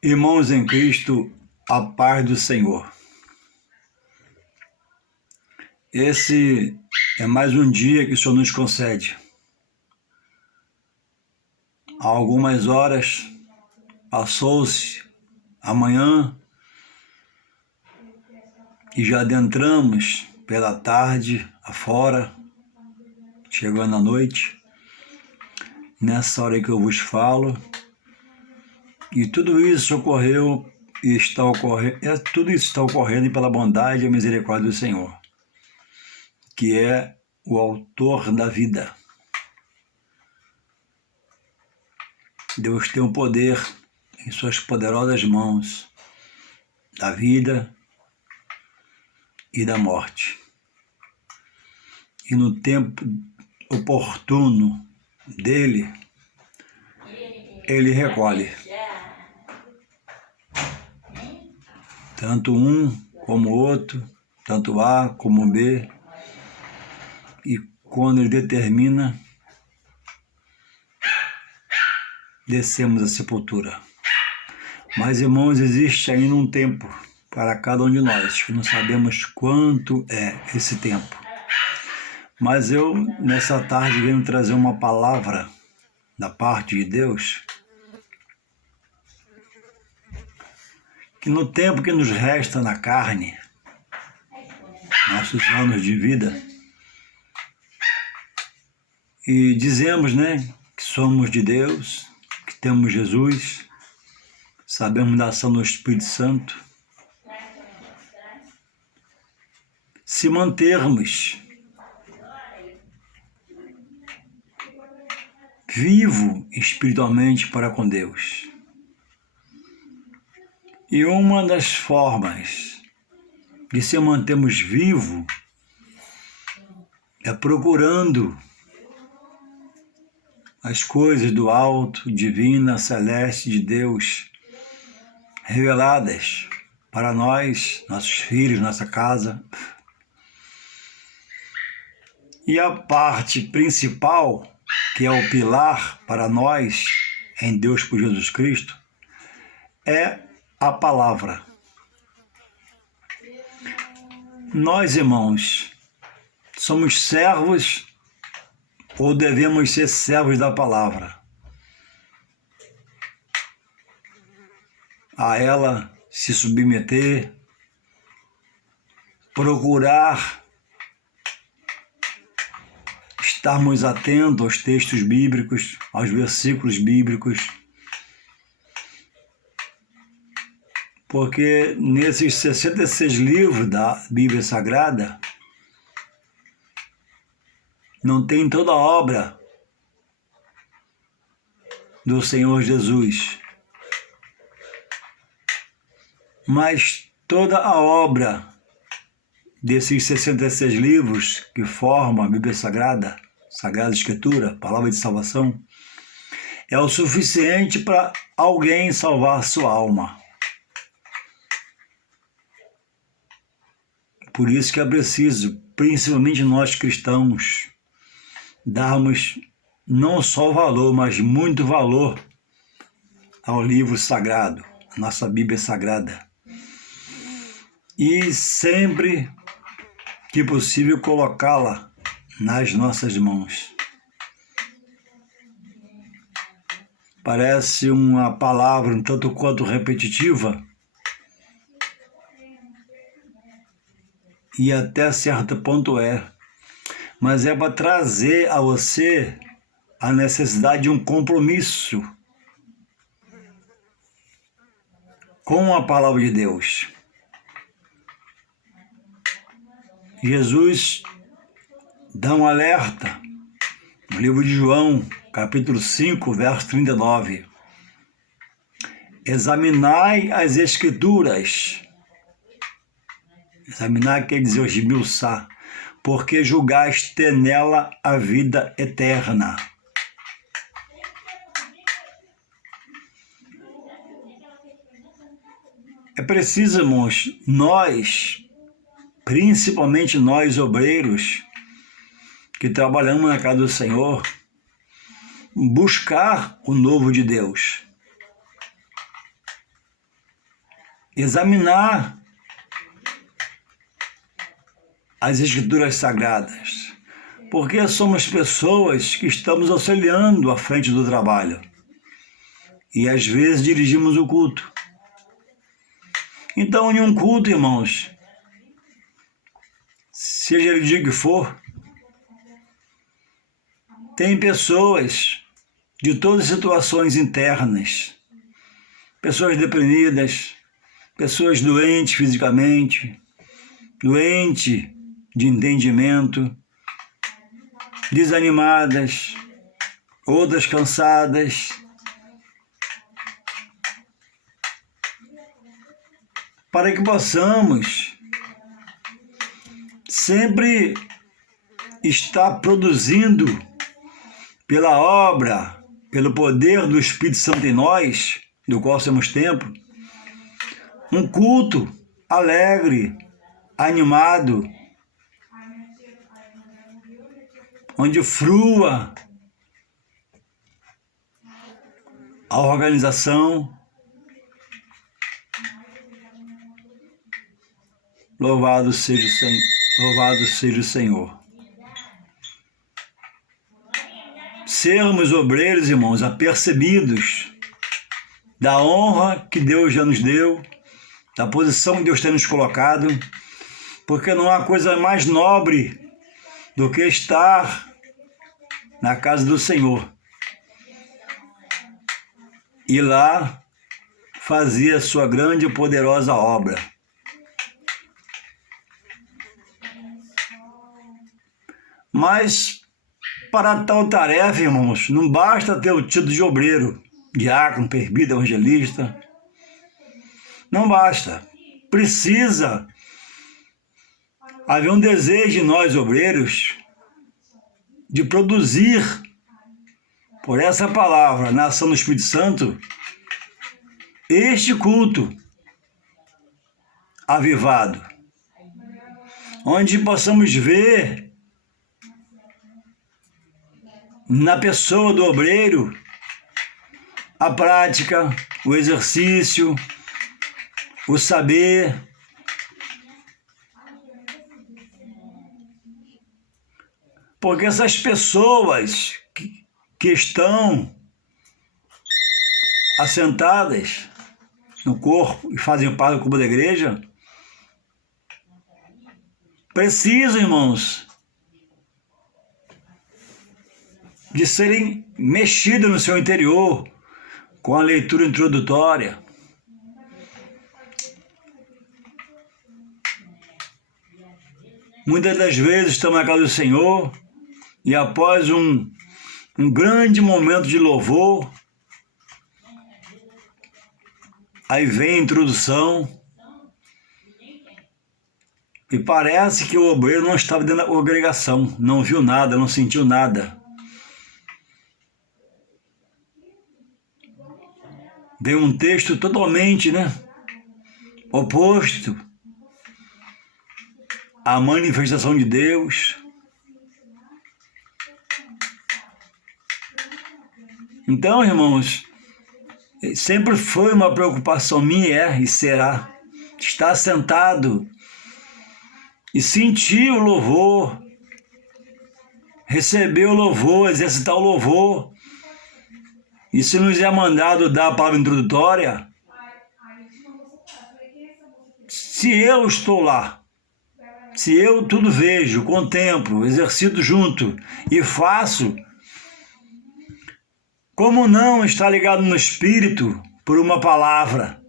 Irmãos em Cristo, a paz do Senhor. Esse é mais um dia que o Senhor nos concede. Há algumas horas, passou-se a manhã e já adentramos pela tarde afora, chegando à noite. Nessa hora que eu vos falo, e tudo isso ocorreu e está ocorrendo, tudo isso está ocorrendo pela bondade e a misericórdia do Senhor, que é o autor da vida. Deus tem o poder em suas poderosas mãos da vida e da morte. E no tempo oportuno dele, ele recolhe. Tanto um como o outro, tanto A como B. E quando ele determina, descemos à sepultura. Mas, irmãos, existe ainda um tempo para cada um de nós, que não sabemos quanto é esse tempo. Mas eu, nessa tarde, venho trazer uma palavra da parte de Deus, que no tempo que nos resta na carne, nossos anos de vida, e dizemos, que somos de Deus, que temos Jesus, sabemos da ação do Espírito Santo, se mantermos vivo espiritualmente para com Deus. E uma das formas de se mantermos vivo é procurando as coisas do alto, divina, celeste de Deus, reveladas para nós, nossos filhos, nossa casa. E a parte principal, que é o pilar para nós, em Deus por Jesus Cristo, é a palavra. Nós, irmãos, somos servos ou devemos ser servos da palavra. A ela se submeter, procurar estarmos atentos aos textos bíblicos, aos versículos bíblicos, porque nesses 66 livros da Bíblia Sagrada não tem toda a obra do Senhor Jesus, mas toda a obra desses 66 livros que formam a Bíblia Sagrada, Sagrada Escritura, Palavra de Salvação, é o suficiente para alguém salvar sua alma. Por isso que é preciso, principalmente nós cristãos, darmos não só valor, mas muito valor ao livro sagrado, à nossa Bíblia Sagrada. E sempre que possível colocá-la nas nossas mãos. Parece uma palavra um tanto quanto repetitiva e até certo ponto mas é para trazer a você a necessidade de um compromisso com a palavra de Deus. Jesus dá um alerta no livro de João, capítulo 5, verso 39. Examinai as Escrituras. Examinar quer dizer esmiuçar, porque julgaste ter nela a vida eterna. É preciso, irmãos, nós, principalmente nós obreiros, que trabalhamos na casa do Senhor, buscar o novo de Deus. examinar as Escrituras Sagradas, porque somos pessoas que estamos auxiliando à frente do trabalho e às vezes dirigimos o culto. Então, em um culto, irmãos, seja ele o dia que for, tem pessoas de todas as situações internas, pessoas deprimidas, pessoas doentes fisicamente, doentes de entendimento, desanimadas, outras cansadas, para que possamos sempre estar produzindo pela obra, pelo poder do Espírito Santo em nós, do qual somos templo, um culto alegre, animado, onde flua a organização. Louvado seja o Senhor. Louvado seja o Senhor. Sermos obreiros, irmãos, apercebidos da honra que Deus já nos deu, da posição que Deus tem nos colocado, porque não há coisa mais nobre do que estar na casa do Senhor e lá fazer a sua grande e poderosa obra. Mas para tal tarefa, irmãos, não basta ter o título de obreiro, diácono, presbítero, evangelista. Não basta. Precisa haver um desejo em nós, obreiros, de produzir, por essa palavra, na ação do Espírito Santo, este culto avivado, onde possamos ver na pessoa do obreiro a prática, o exercício, o saber, porque essas pessoas que estão assentadas no corpo e fazem parte do corpo da igreja precisam, irmãos, de serem mexidas no seu interior com a leitura introdutória, muitas das vezes estamos na casa do Senhor e após um grande momento de louvor, aí vem a introdução e parece que o obreiro não estava dentro da congregação, não viu nada, não sentiu nada. Vem um texto totalmente, oposto à manifestação de Deus. Então, irmãos, sempre foi uma preocupação minha, e será, estar sentado e sentir o louvor, receber o louvor, exercitar o louvor. E se nos é mandado dar a palavra introdutória, se eu estou lá, se eu tudo vejo, contemplo, exercito junto e faço, como não estar ligado no Espírito por uma palavra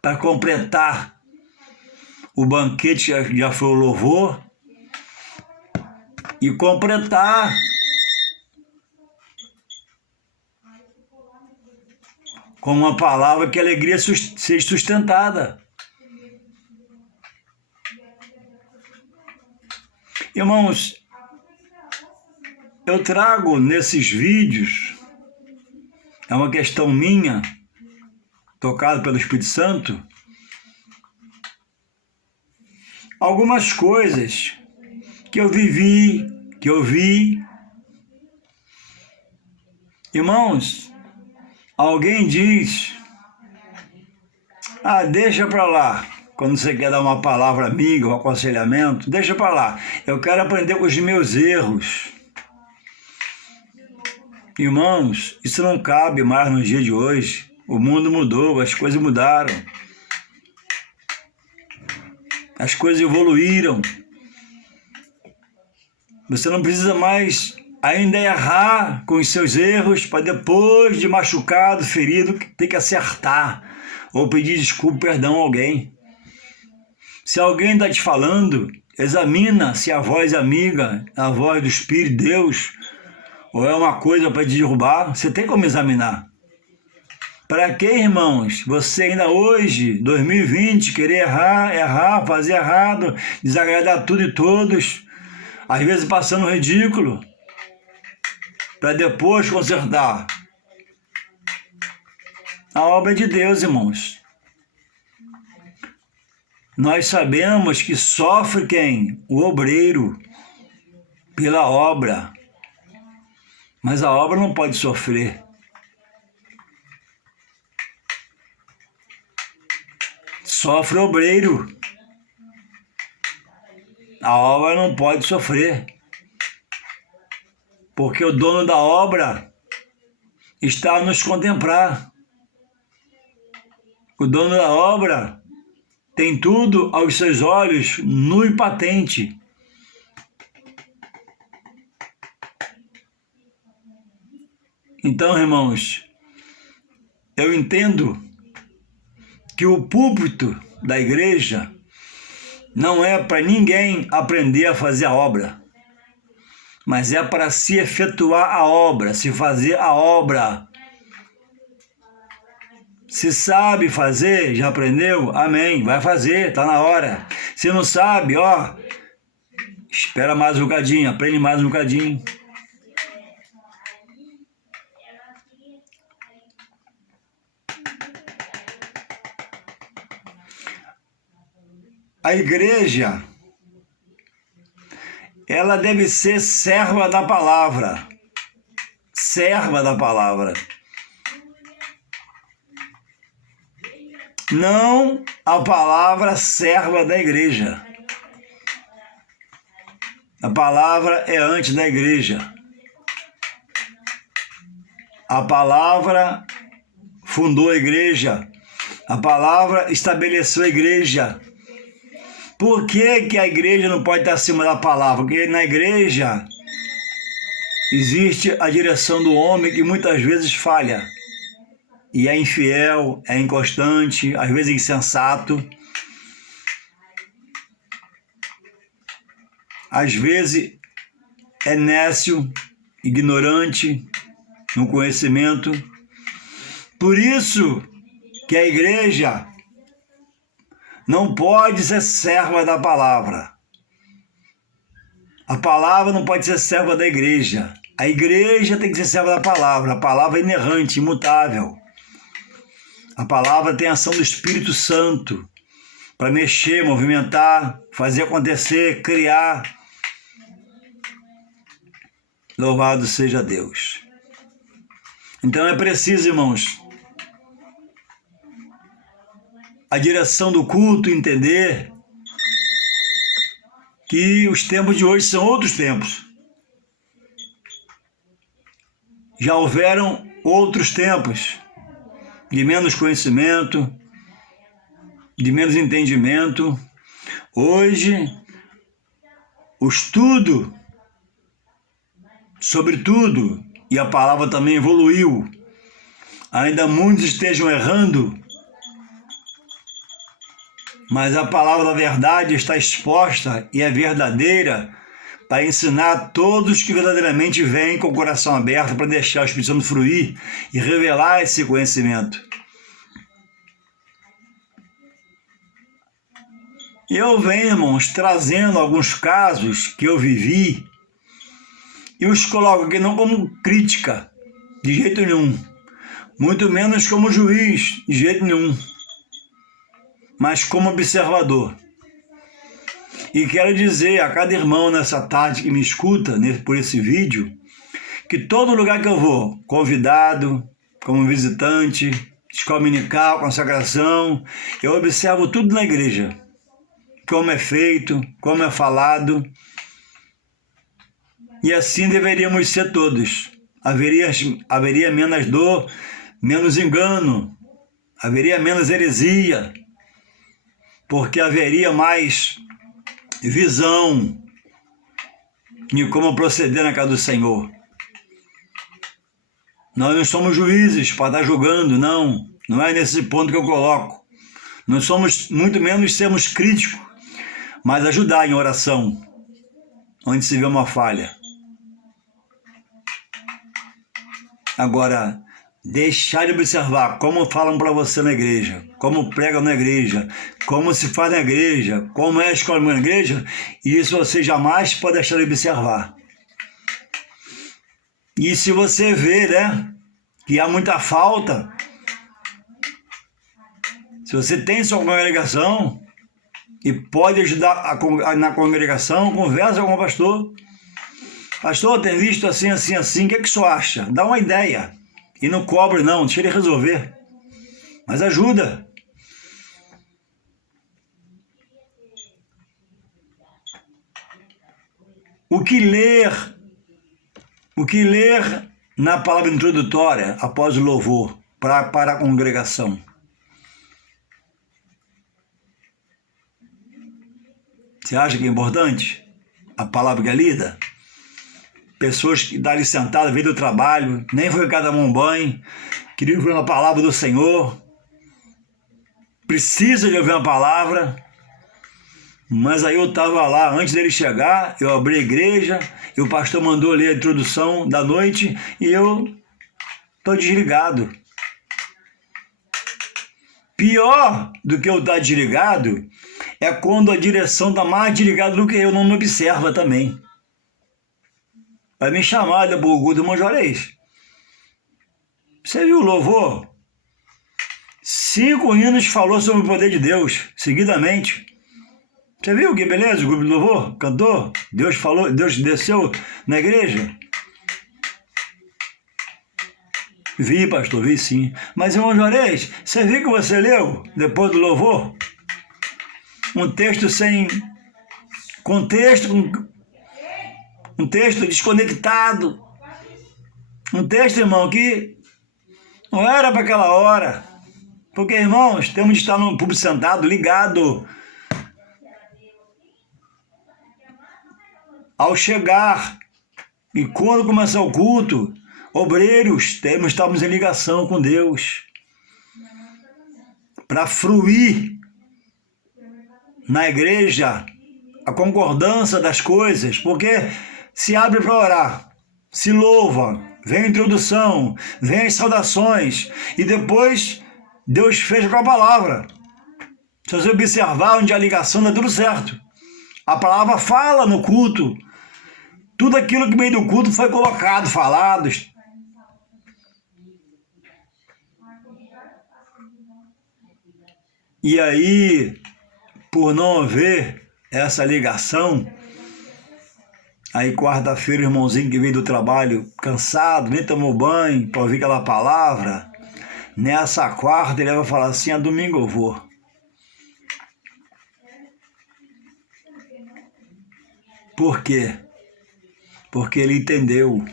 para completar o banquete que já foi o louvor e completar com uma palavra que a alegria seja sustentada. Irmãos, eu trago nesses vídeos, é uma questão minha, tocada pelo Espírito Santo, algumas coisas que eu vivi, que eu vi. Irmãos, alguém diz Ah, deixa para lá. Quando você quer dar uma palavra amiga, um aconselhamento, deixa para lá. Eu quero aprender com os meus erros. Irmãos, isso não cabe mais no dia de hoje. O mundo mudou, as coisas mudaram. As coisas evoluíram. Você não precisa mais ainda errar com os seus erros para depois de machucado, ferido, ter que acertar ou pedir desculpa, perdão a alguém. Se alguém está te falando, examina se a voz é amiga, a voz do Espírito de Deus, ou é uma coisa para te derrubar. Você tem como examinar. Para que, irmãos, você ainda hoje, 2020, querer errar, fazer errado, desagradar tudo e todos, às vezes passando ridículo, para depois consertar? A obra é de Deus, irmãos. Nós sabemos que sofre quem? O obreiro, pela obra. Mas a obra não pode sofrer. Sofre o obreiro. A obra não pode sofrer. Porque o dono da obra está a nos contemplar. O dono da obra tem tudo aos seus olhos nu e patente. Então, irmãos, eu entendo que o púlpito da igreja não é para ninguém aprender a fazer a obra, mas é para se efetuar a obra, se fazer a obra. Se sabe fazer, já aprendeu? Amém, vai fazer, está na hora. Se não sabe, espera mais um bocadinho, aprende mais um bocadinho. A igreja, ela deve ser serva da palavra. Serva da palavra. Não a palavra serva da igreja. A palavra é antes da igreja. A palavra fundou a igreja. A palavra estabeleceu a igreja. Por que a igreja não pode estar acima da palavra? Porque na igreja existe a direção do homem que muitas vezes falha. E é infiel, é inconstante, às vezes insensato. Às vezes é nécio, ignorante no conhecimento. Por isso que a igreja não pode ser serva da palavra. A palavra não pode ser serva da igreja. A igreja tem que ser serva da palavra. A palavra é inerrante, imutável. A palavra tem a ação do Espírito Santo para mexer, movimentar, fazer acontecer, criar. Louvado seja Deus. Então é preciso, irmãos, a direção do culto entender que os tempos de hoje são outros tempos. Já houveram outros tempos de menos conhecimento, de menos entendimento. Hoje, o estudo sobre tudo, e a palavra também evoluiu. Ainda muitos estejam errando, mas a palavra da verdade está exposta e é verdadeira para ensinar todos que verdadeiramente vêm com o coração aberto para deixar o Espírito Santo fluir e revelar esse conhecimento. Eu venho, irmãos, trazendo alguns casos que eu vivi e os coloco aqui não como crítica, de jeito nenhum, muito menos como juiz, de jeito nenhum, mas como observador. E quero dizer a cada irmão nessa tarde que me escuta por esse vídeo, que todo lugar que eu vou, convidado, como visitante, escola dominical, consagração. Eu observo tudo na igreja. Como é feito, como é falado. E assim deveríamos ser todos. Haveria menos dor, menos engano, haveria menos heresia, porque haveria mais visão de como proceder na casa do Senhor. Nós não somos juízes para estar julgando, não é nesse ponto que eu coloco. Não somos, muito menos sermos críticos, mas ajudar em oração, onde se vê uma falha. Agora, deixar de observar como falam para você na igreja, como pregam na igreja, como se faz na igreja, como é a escola na igreja, isso você jamais pode deixar de observar. E se você vê, que há muita falta, se você tem sua congregação e pode ajudar na congregação, conversa com o pastor. Pastor, tem visto assim, assim, assim, o que o senhor acha? Dá uma ideia. E não cobre não, deixa ele resolver. Mas ajuda. O que ler na palavra introdutória, após o louvor, para a congregação? Você acha que é importante? A palavra que é lida? Pessoas que estão ali sentadas, veio do trabalho, nem foi cada um banho, queriam ouvir uma palavra do Senhor, precisa de ouvir uma palavra, mas aí eu estava lá, antes dele chegar, eu abri a igreja, e o pastor mandou ler a introdução da noite, e eu estou desligado. Pior do que eu estar desligado, é quando a direção está mais desligada do que eu, não me observa também. Vai me chamar da Burgu do Monjorês. Você viu o louvor? 5 hinos falou sobre o poder de Deus, seguidamente. Você viu que beleza? O grupo de louvor cantou? Deus falou, Deus desceu na igreja? Vi, pastor, vi sim. Mas, irmão Juarez, você viu que você leu depois do louvor? Um texto sem contexto, um texto desconectado. Um texto, irmão, que não era para aquela hora. Porque, irmãos, temos de estar no público sentado, ligado. Ao chegar e quando começar o culto, obreiros, estamos em ligação com Deus. Para fruir na igreja a concordância das coisas, porque se abre para orar, se louva, vem a introdução, vem as saudações e depois Deus fecha com a palavra. Se você observar onde a ligação dá tudo certo. A palavra fala no culto. Tudo aquilo que veio do culto foi colocado, falado. E aí, por não haver essa ligação, aí quarta-feira o irmãozinho que veio do trabalho cansado, nem tomou banho para ouvir aquela palavra, nessa quarta ele vai falar assim, domingo eu vou. Por quê? Porque ele entendeu,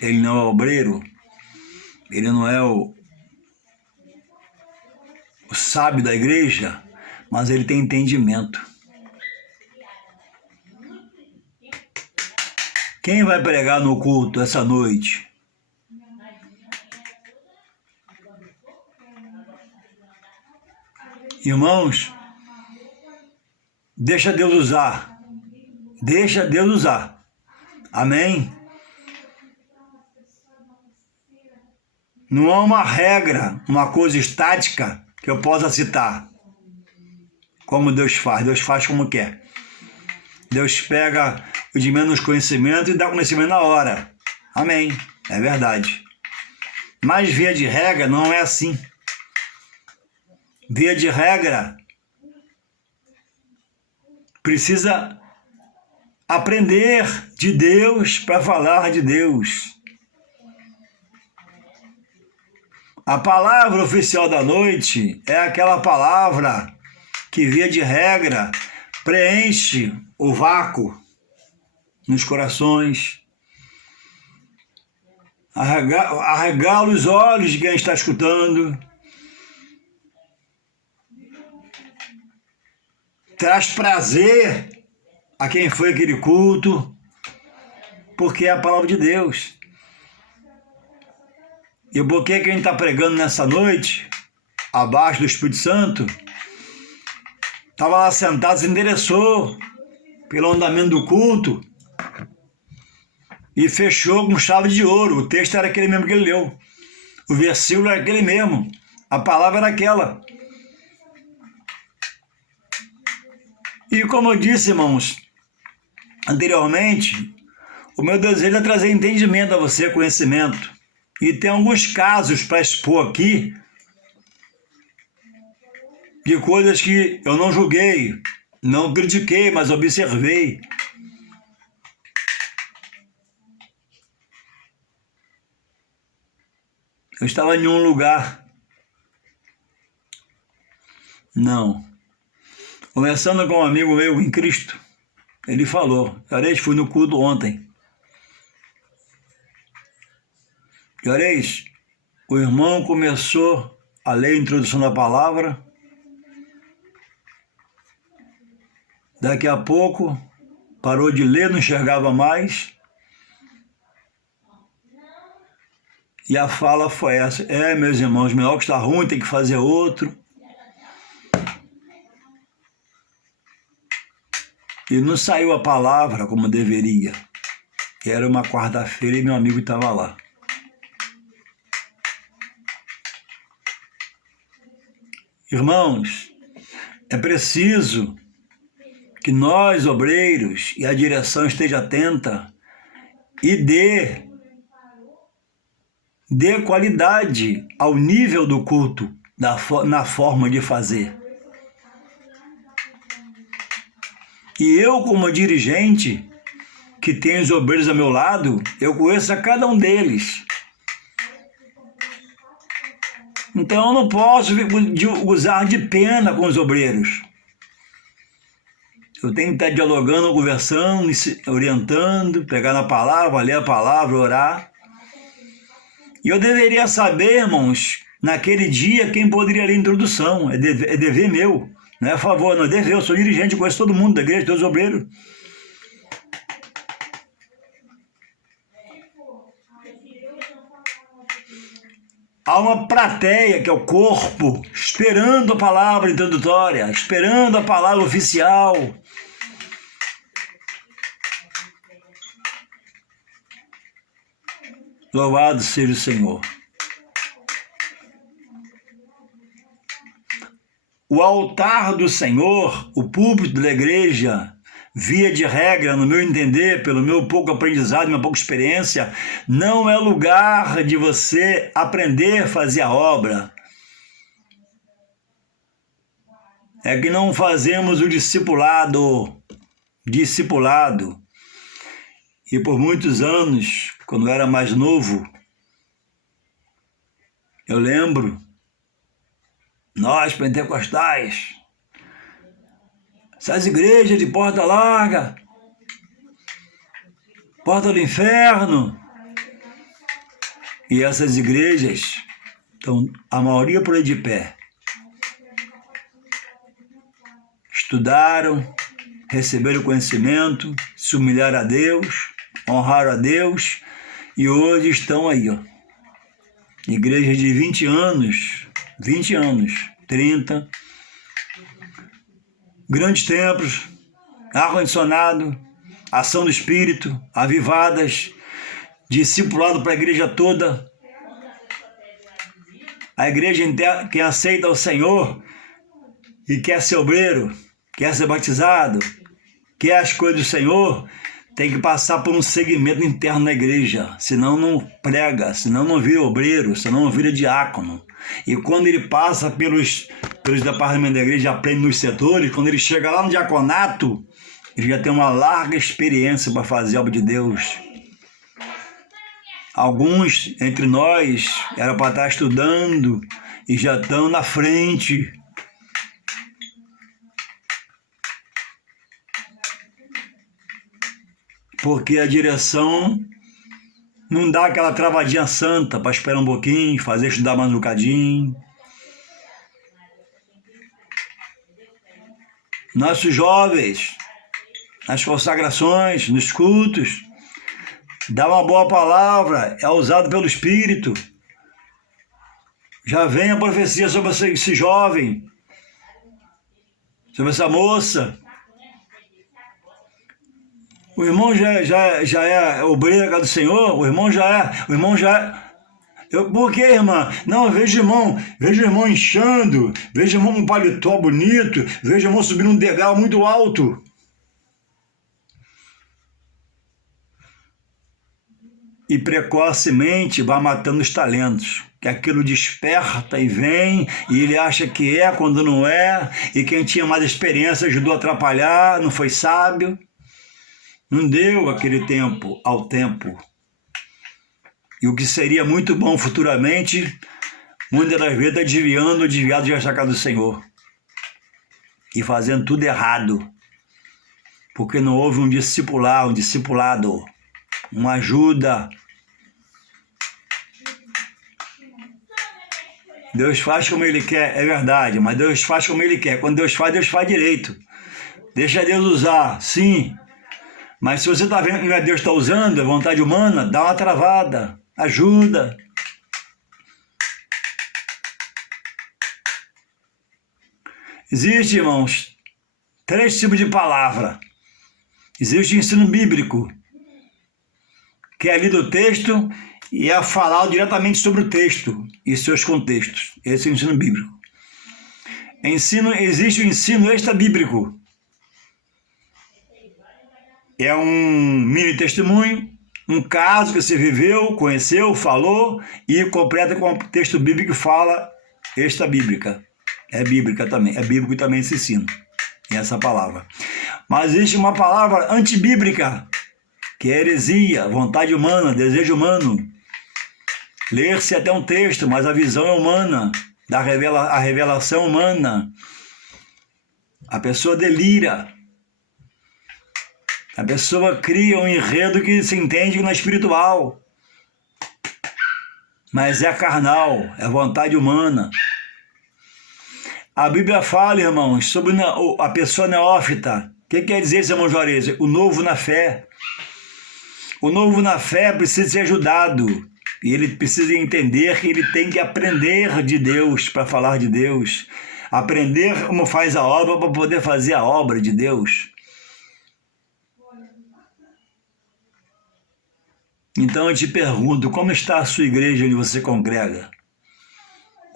ele não é obreiro, ele não é o sábio da igreja, mas ele tem entendimento. Quem vai pregar no culto essa noite? Irmãos, deixa Deus usar. Deixa Deus usar. Amém? Não há uma regra, uma coisa estática que eu possa citar. Como Deus faz. Deus faz como quer. Deus pega o de menos conhecimento e dá conhecimento na hora. Amém. É verdade. Mas via de regra não é assim. Via de regra precisa aprender de Deus para falar de Deus. A palavra oficial da noite é aquela palavra que, via de regra, preenche o vácuo nos corações, arregala os olhos de quem está escutando, traz prazer a quem foi aquele culto, porque é a palavra de Deus. E o porquê que a gente está pregando nessa noite, abaixo do Espírito Santo, estava lá sentado, se endereçou pelo andamento do culto e fechou com chave de ouro. O texto era aquele mesmo que ele leu. O versículo era aquele mesmo. A palavra era aquela. E como eu disse, irmãos, anteriormente, o meu desejo é trazer entendimento a você, conhecimento. E tem alguns casos para expor aqui de coisas que eu não julguei, não critiquei, mas observei. Eu estava em um lugar. Não. Conversando com um amigo meu em Cristo, ele falou, Juarez, fui no culto ontem. Juarez, o irmão começou a ler a introdução da palavra. Daqui a pouco, parou de ler, não enxergava mais. E a fala foi essa. Meus irmãos, melhor que está ruim, tem que fazer outro. E não saiu a palavra como deveria. Era uma quarta-feira e meu amigo estava lá. Irmãos, é preciso que nós, obreiros, e a direção esteja atenta e dê qualidade ao nível do culto, na forma de fazer. E eu, como dirigente, que tenho os obreiros ao meu lado, eu conheço a cada um deles. Então eu não posso usar de pena com os obreiros. Eu tenho que estar dialogando, conversando, orientando, pegar na palavra, ler a palavra, orar. E eu deveria saber, irmãos, naquele dia, quem poderia ler a introdução. É dever meu. Não é a favor, não é dever. Eu sou dirigente, conheço todo mundo da igreja, todos os obreiros. Há uma plateia, que é o corpo, esperando a palavra introdutória, esperando a palavra oficial. Louvado seja o Senhor. O altar do Senhor, o púlpito da igreja, via de regra, no meu entender, pelo meu pouco aprendizado, minha pouca experiência, não é lugar de você aprender a fazer a obra. É que não fazemos o discipulado. E por muitos anos, quando eu era mais novo, eu lembro, nós pentecostais, essas igrejas de porta larga, porta do inferno, e essas igrejas estão, a maioria por aí de pé, estudaram, receberam conhecimento, se humilharam a Deus, honraram a Deus, e hoje estão aí, ó. Igrejas de 20 anos, 30, grandes templos, ar-condicionado, ação do Espírito, avivadas, discipulado para a igreja toda. A igreja inteira, quem aceita o Senhor e quer ser obreiro, quer ser batizado, quer as coisas do Senhor, tem que passar por um segmento interno na igreja, senão não prega, senão não vira obreiro, senão não vira diácono. E quando ele passa pelos departamentos da igreja, aprende nos setores, quando ele chega lá no diaconato, ele já tem uma larga experiência para fazer a obra de Deus. Alguns entre nós eram para estar estudando e já estão na frente. Porque a direção não dá aquela travadinha santa para esperar um pouquinho, fazer estudar mais um bocadinho. Nossos jovens, nas consagrações, nos cultos, dá uma boa palavra, é usado pelo Espírito. Já vem a profecia sobre esse jovem, sobre essa moça. O irmão já é obreiro do Senhor, o irmão já é. Por que, irmã? Não, vejo o irmão inchando, vejo o irmão com um paletó bonito, vejo o irmão subindo um degrau muito alto. E precocemente vai matando os talentos, que aquilo desperta e vem, e ele acha que é quando não é, e quem tinha mais experiência ajudou a atrapalhar, não foi sábio, não deu aquele tempo ao tempo. E o que seria muito bom futuramente, muitas das vezes está desviado de achar casa do Senhor, e fazendo tudo errado, porque não houve um discipulado, uma ajuda. Deus faz como Ele quer, é verdade, mas Deus faz como Ele quer. Quando Deus faz direito. Deixa Deus usar, sim. Mas se você está vendo que Deus está usando, é vontade humana, dá uma travada, ajuda. Existe, irmãos, 3 tipos de palavra. Existe o ensino bíblico, que é lido o texto e é falar diretamente sobre o texto e seus contextos. Esse é o ensino bíblico. Existe o ensino extra-bíblico. É um mini testemunho, um caso que você viveu, conheceu, falou e completa com o texto bíblico que fala extra-bíblica. É bíblica também, é bíblico também esse ensino, e essa palavra. Mas existe uma palavra antibíblica, que é heresia, vontade humana, desejo humano. Ler-se até um texto, mas a visão é humana, a revelação é humana. A pessoa delira. A pessoa cria um enredo que se entende que não é espiritual. Mas é carnal, é vontade humana. A Bíblia fala, irmãos, sobre a pessoa neófita. O que quer dizer, irmão Juarez? O novo na fé. O novo na fé precisa ser ajudado. E ele precisa entender que ele tem que aprender de Deus para falar de Deus. Aprender como faz a obra para poder fazer a obra de Deus. Então eu te pergunto, como está a sua igreja onde você congrega?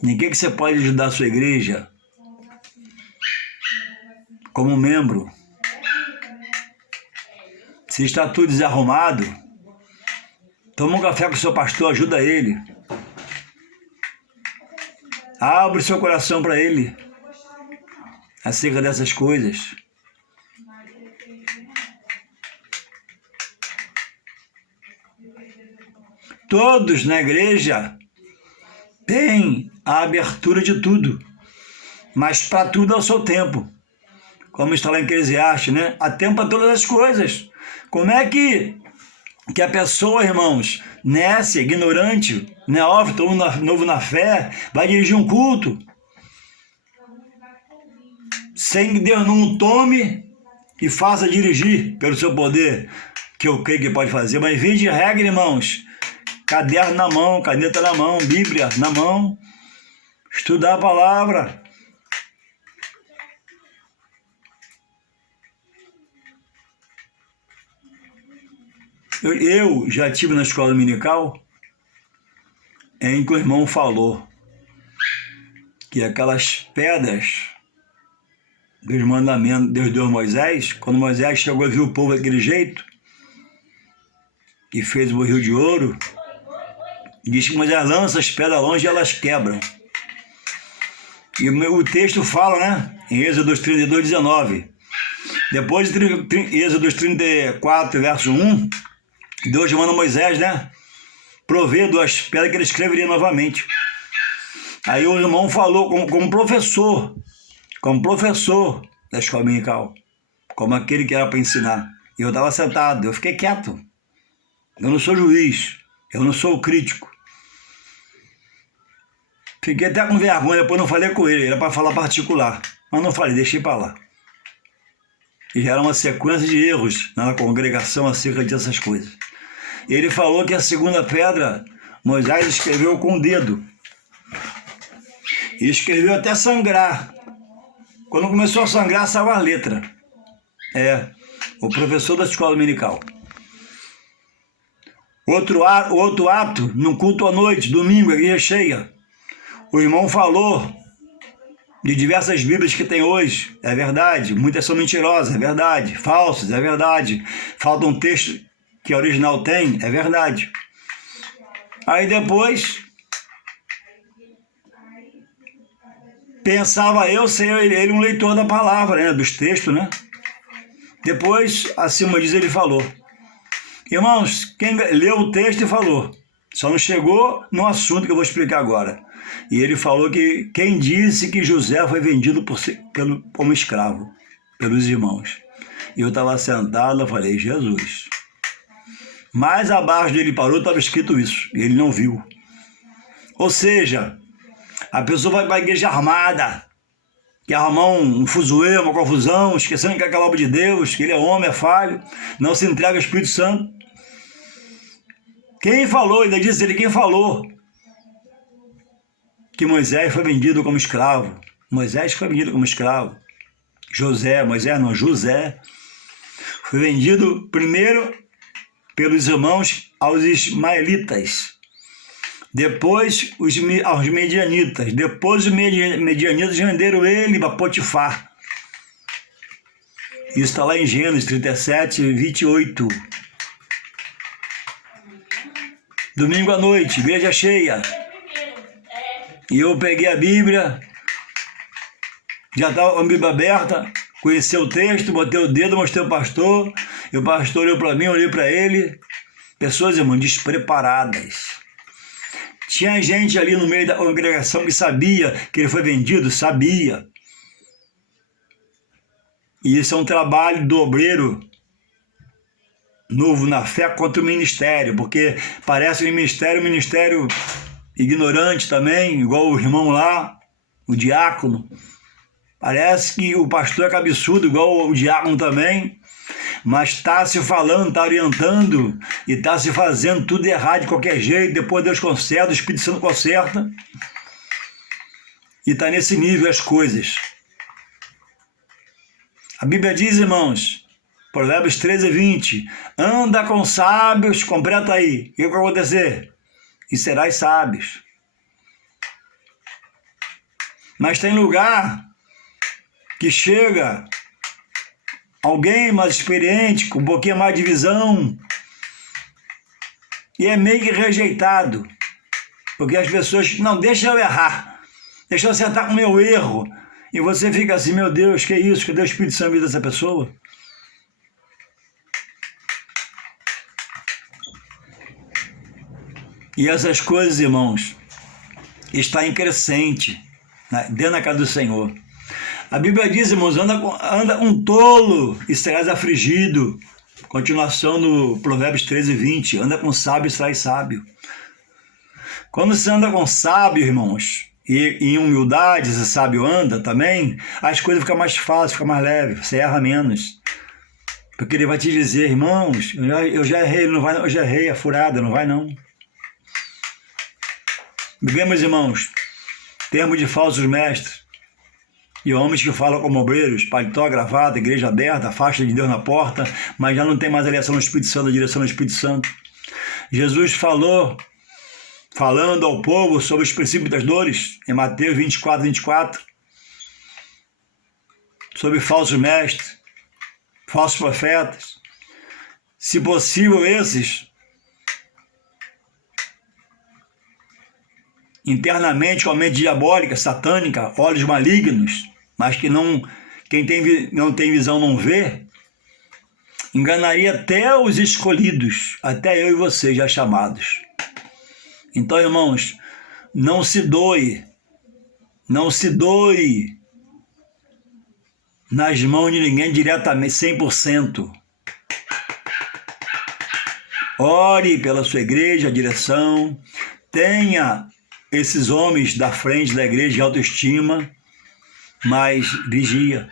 Em que você pode ajudar a sua igreja? Como membro? Se está tudo desarrumado, toma um café com o seu pastor, ajuda ele. Abre o seu coração para ele acerca dessas coisas. Todos na igreja têm a abertura de tudo, mas para tudo ao seu tempo. Como está lá em Eclesiastes, né? Há tempo para todas as coisas. Como é que a pessoa, irmãos, nécia, ignorante, neófito ou novo na fé, vai dirigir um culto sem que Deus não o tome e faça dirigir pelo seu poder, que eu creio que pode fazer? Mas vem de regra, irmãos, caderno na mão, caneta na mão, Bíblia na mão, estudar a palavra. Eu já estive na escola dominical em que o irmão falou que aquelas pedras dos mandamentos Deus deu a Moisés, quando Moisés chegou e viu o povo daquele jeito e fez o rio de ouro, diz que Moisés lança as pedras longe e elas quebram. E o texto fala, né, em Êxodo 32, 19. Depois de Êxodo 34, verso 1, Deus manda Moisés, né, prover 2 pedras que ele escreveria novamente. Aí o irmão falou como professor da escola dominical, como aquele que era para ensinar. E eu estava sentado, eu fiquei quieto. Eu não sou juiz, eu não sou crítico. Fiquei até com vergonha, depois não falei com ele, era para falar particular. Mas não falei, deixei para lá. E já era uma sequência de erros na congregação acerca dessas coisas. Ele falou que a segunda pedra, Moisés escreveu com o dedo. E escreveu até sangrar. Quando começou a sangrar, saiu a letra. O professor da escola dominical. Outro ato, no culto à noite, domingo, a igreja cheia. O irmão falou de diversas bíblias que tem hoje. É verdade. Muitas são mentirosas, é verdade. Falsas, é verdade. Falta um texto que a original tem, é verdade. Aí depois, pensava eu ser ele um leitor da palavra, né, dos textos, né? Depois, acima disso, ele falou. Irmãos, quem leu o texto e falou. Só não chegou no assunto que eu vou explicar agora. E ele falou que quem disse que José foi vendido como escravo pelos irmãos. E eu estava sentado, eu falei, Jesus. Mais abaixo dele parou, estava escrito isso. E ele não viu. Ou seja, a pessoa vai para a igreja armada, que arrumar um fuzuê, uma confusão, esquecendo que é aquela obra de Deus, que ele é homem, é falho, não se entrega ao Espírito Santo. Quem falou, ainda disse ele, quem falou que Moisés foi vendido como escravo? Moisés foi vendido como escravo. José foi vendido primeiro pelos irmãos aos ismaelitas, depois aos medianitas, depois os medianitas venderam ele para Potifar. Isso está lá em Gênesis 37, 28. Domingo à noite, igreja cheia. E eu peguei a Bíblia, já estava com a Bíblia aberta, conheci o texto, botei o dedo, mostrei o pastor, e o pastor olhou para mim, eu olhei para ele. Pessoas, irmão, despreparadas. Tinha gente ali no meio da congregação que sabia que ele foi vendido, sabia. E isso é um trabalho do obreiro novo na fé contra o ministério, porque parece um ministério ignorante também, igual o irmão lá, o diácono. Parece que o pastor é cabeçudo, igual o diácono também, mas está se falando, está orientando e está se fazendo tudo errado de qualquer jeito. Depois Deus conserta, o Espírito Santo conserta. E está nesse nível as coisas. A Bíblia diz, irmãos, Provérbios 13, 20, anda com sábios, completa aí. O que vai acontecer? E serás sábios. Mas tem lugar que chega alguém mais experiente, com um pouquinho mais de visão, e é meio que rejeitado, porque as pessoas, não, deixa eu errar, deixa eu acertar com o meu erro, e você fica assim, meu Deus, que isso, cadê o Espírito Santo na vida dessa pessoa? E essas coisas, irmãos, está em crescente, dentro da casa do Senhor. A Bíblia diz, irmãos, anda um tolo e serás afligido. Continuação no Provérbios 13, 20. Anda com sábio e serás sábio. Quando você anda com sábio, irmãos, e em humildade, esse sábio anda também, as coisas ficam mais fáceis, ficam mais leves, você erra menos. Porque ele vai te dizer, irmãos, eu já errei, ele não vai, eu já errei, é furada, não vai não. Vivemos, irmãos, termos de falsos mestres. E homens que falam como obreiros, paletó, gravata, igreja aberta, faixa de Deus na porta, mas já não tem mais a direção do Espírito Santo, a direção do Espírito Santo. Jesus falando ao povo sobre os princípios das dores, em Mateus 24, 24, sobre falsos mestres, falsos profetas. Se possível, esses internamente com a mente diabólica, satânica, olhos malignos, mas que quem não tem visão não vê, enganaria até os escolhidos, até eu e você já chamados. Então, irmãos, não se doe nas mãos de ninguém diretamente, 100%. Ore pela sua igreja, a direção, tenha esses homens da frente da igreja de autoestima, mas vigia.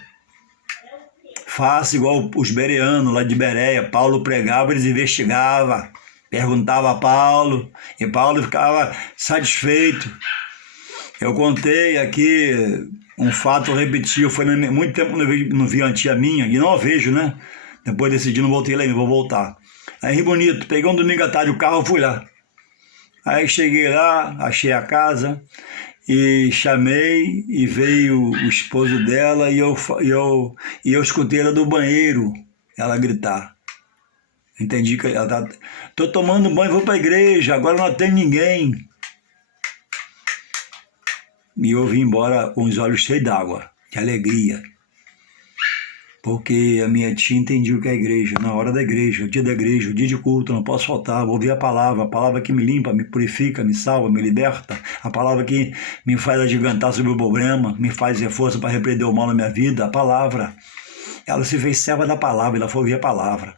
Faça igual os bereanos lá de Bereia. Paulo pregava, eles investigavam, perguntava a Paulo, e Paulo ficava satisfeito. Eu contei aqui um fato repetido, foi muito tempo que não vi uma tia minha, e não a vejo, né? Depois decidi, não voltei lá ainda, vou voltar. Aí, Rio Bonito, peguei um domingo à tarde o carro, fui lá. Aí cheguei lá, achei a casa, e chamei, e veio o esposo dela, e eu escutei ela do banheiro, ela gritar. Entendi que ela tá... Tô tomando banho, vou para a igreja, agora não tem ninguém. E eu vim embora com os olhos cheios d'água, de alegria. Porque a minha tia entendia o que é a igreja, na hora da igreja, o dia da igreja, o dia de culto, não posso faltar, vou ouvir a palavra que me limpa, me purifica, me salva, me liberta, a palavra que me faz agigantar sobre o problema, me faz ter força para repreender o mal na minha vida, a palavra. Ela se fez serva da palavra, ela foi ouvir a palavra.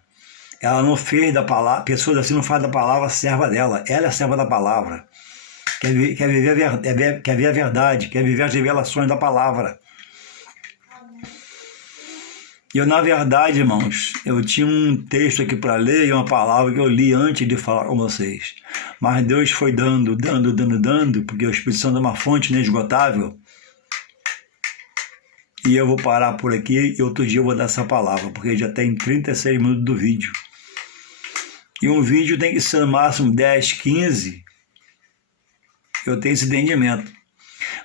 Ela não fez da palavra, pessoas assim não fazem da palavra serva dela, ela é serva da palavra. Quer ver a verdade, quer viver as revelações da palavra. E eu, na verdade, irmãos, eu tinha um texto aqui para ler e uma palavra que eu li antes de falar com vocês. Mas Deus foi dando, porque o Espírito Santo é uma fonte inesgotável. E eu vou parar por aqui e outro dia eu vou dar essa palavra, porque já tem 36 minutos do vídeo. E um vídeo tem que ser no máximo 10, 15. Eu tenho esse entendimento.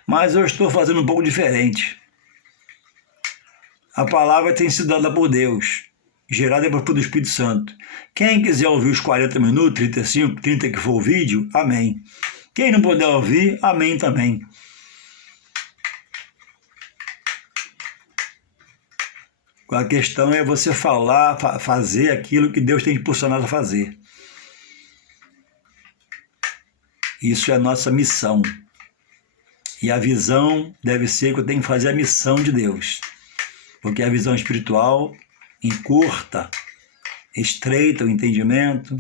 Mas eu estou fazendo um pouco diferente. A palavra tem sido dada por Deus, gerada pelo Espírito Santo. Quem quiser ouvir os 40 minutos, 35, 30 que for o vídeo, amém. Quem não puder ouvir, amém também. A questão é você falar, fazer aquilo que Deus tem impulsionado a fazer. Isso é a nossa missão. E a visão deve ser que eu tenho que fazer a missão de Deus. Porque a visão espiritual encurta, estreita o entendimento,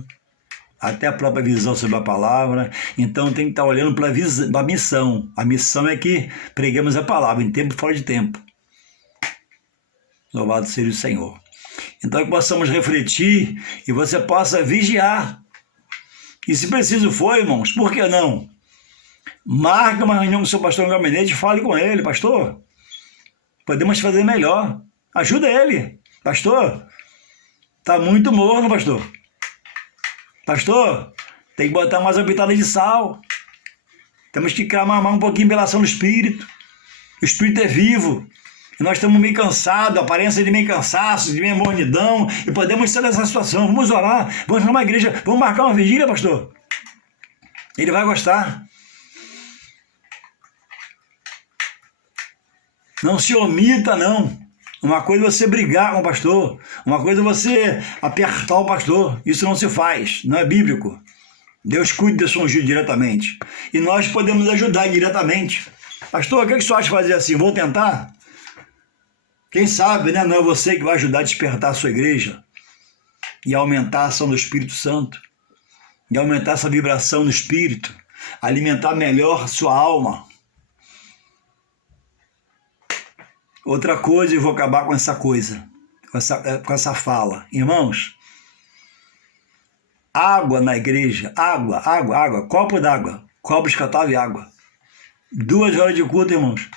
até a própria visão sobre a palavra. Então tem que estar olhando para a missão. A missão é que preguemos a palavra em tempo e fora de tempo. Louvado seja o Senhor. Então que possamos refletir e você possa vigiar. E se preciso for, irmãos, por que não? Marque uma reunião com o seu pastor no gabinete e fale com ele, pastor. Podemos fazer melhor. Ajuda ele. Pastor, está muito morno, pastor. Pastor, tem que botar mais uma pitada de sal. Temos que clamar um pouquinho pela ação do Espírito. O Espírito é vivo. E nós estamos meio cansados, aparência de meio cansaço, de meio mornidão, e podemos sair dessa situação. Vamos orar, vamos numa igreja, vamos marcar uma vigília, pastor. Ele vai gostar. Não se omita, não. Uma coisa é você brigar com o pastor, uma coisa é você apertar o pastor. Isso não se faz, não é bíblico. Deus cuida do seu ungido diretamente. E nós podemos ajudar diretamente. Pastor, o que você acha de fazer assim? Vou tentar? Quem sabe, né? Não é você que vai ajudar a despertar a sua igreja e aumentar a ação do Espírito Santo, e aumentar essa vibração no Espírito, alimentar melhor a sua alma. Outra coisa, e vou acabar com essa coisa, com essa fala. Irmãos, água na igreja, água, copo d'água, copo descartável e água. 2 horas de culto, irmãos.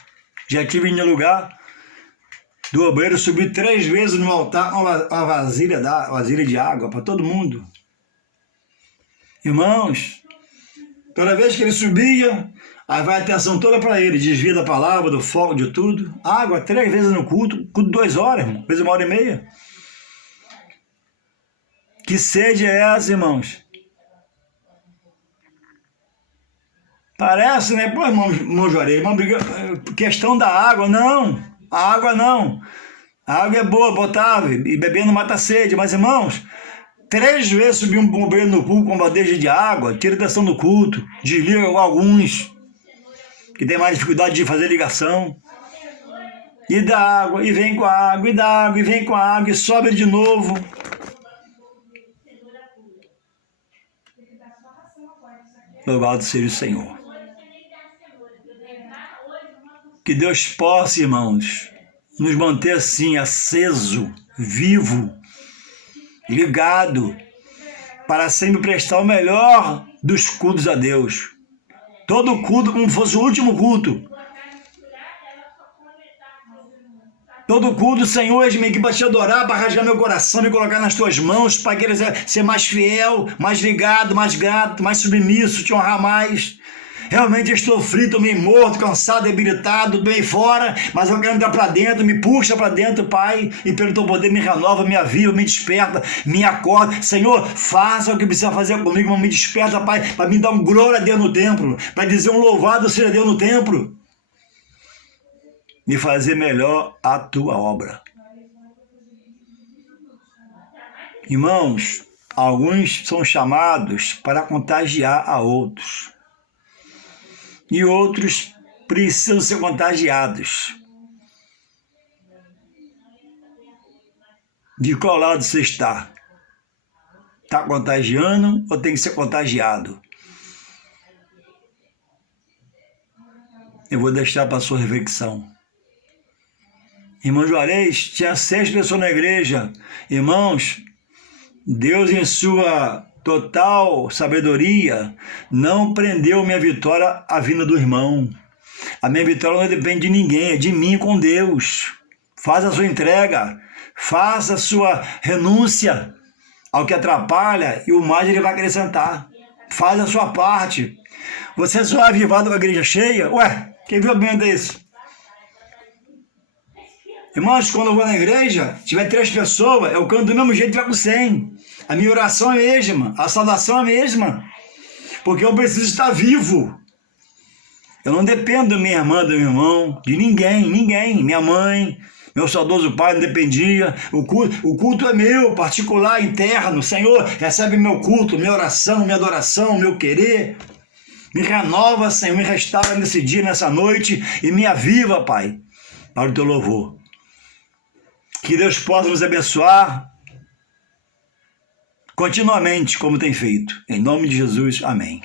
Já tive em um lugar do obreiro subir 3 vezes no altar uma vasilha de água para todo mundo. Irmãos, toda vez que ele subia, aí vai a atenção toda para ele, desvia da palavra, do foco, de tudo. Água 3 vezes no culto 2 horas, irmão, vezes 1h30. Que sede é essa, irmãos? Parece, né? Pô, irmão Juarez, questão da água, não. A água não. A água é boa, potável, e bebendo mata a sede. Mas, irmãos, 3 vezes subiu um bombeiro no culto com bandeja de água, tira atenção do culto, desliga alguns que tem mais dificuldade de fazer ligação. E dá água, e vem com a água, e dá água, e vem com a água, e sobe de novo. Louvado seja o Senhor. Que Deus possa, irmãos, nos manter assim, aceso, vivo, ligado, para sempre prestar o melhor dos cultos a Deus. Todo culto como fosse o último culto. Todo culto, Senhor, eis-me aqui para te adorar, para rasgar meu coração, me colocar nas tuas mãos, para querer ser mais fiel, mais ligado, mais grato, mais submisso, te honrar mais. Realmente estou frito, meio morto, cansado, debilitado, bem fora, mas eu quero entrar para dentro, me puxa para dentro, Pai, e pelo teu poder me renova, me aviva, me desperta, me acorda. Senhor, faça o que precisa fazer comigo, mas me desperta, Pai, para me dar um glória a Deus no templo, para dizer um louvado seja Deus no templo. E fazer melhor a tua obra. Irmãos, alguns são chamados para contagiar a outros. E outros precisam ser contagiados. De qual lado você está? Está contagiando ou tem que ser contagiado? Eu vou deixar para a sua reflexão. Irmão Juarez, tinha 6 pessoas na igreja. Irmãos, Deus em sua total sabedoria não prendeu minha vitória à vinda do irmão. A minha vitória não depende de ninguém, é de mim com Deus. Faça a sua entrega, faça a sua renúncia ao que atrapalha e o mais ele vai acrescentar. Faça a sua parte. Você só é avivado com a igreja cheia? Ué, quem viu bem isso? Irmãos, quando eu vou na igreja, tiver 3 pessoas, eu canto do mesmo jeito que vai com 100. A minha oração é a mesma, a saudação é a mesma. Porque eu preciso estar vivo. Eu não dependo da minha irmã, do meu irmão, de ninguém. Minha mãe, meu saudoso pai não dependia. O culto é meu, particular, interno. Senhor, recebe meu culto, minha oração, minha adoração, meu querer. Me renova, Senhor, me restaura nesse dia, nessa noite e me aviva, Pai, para o teu louvor. Que Deus possa nos abençoar continuamente, como tem feito. Em nome de Jesus, amém.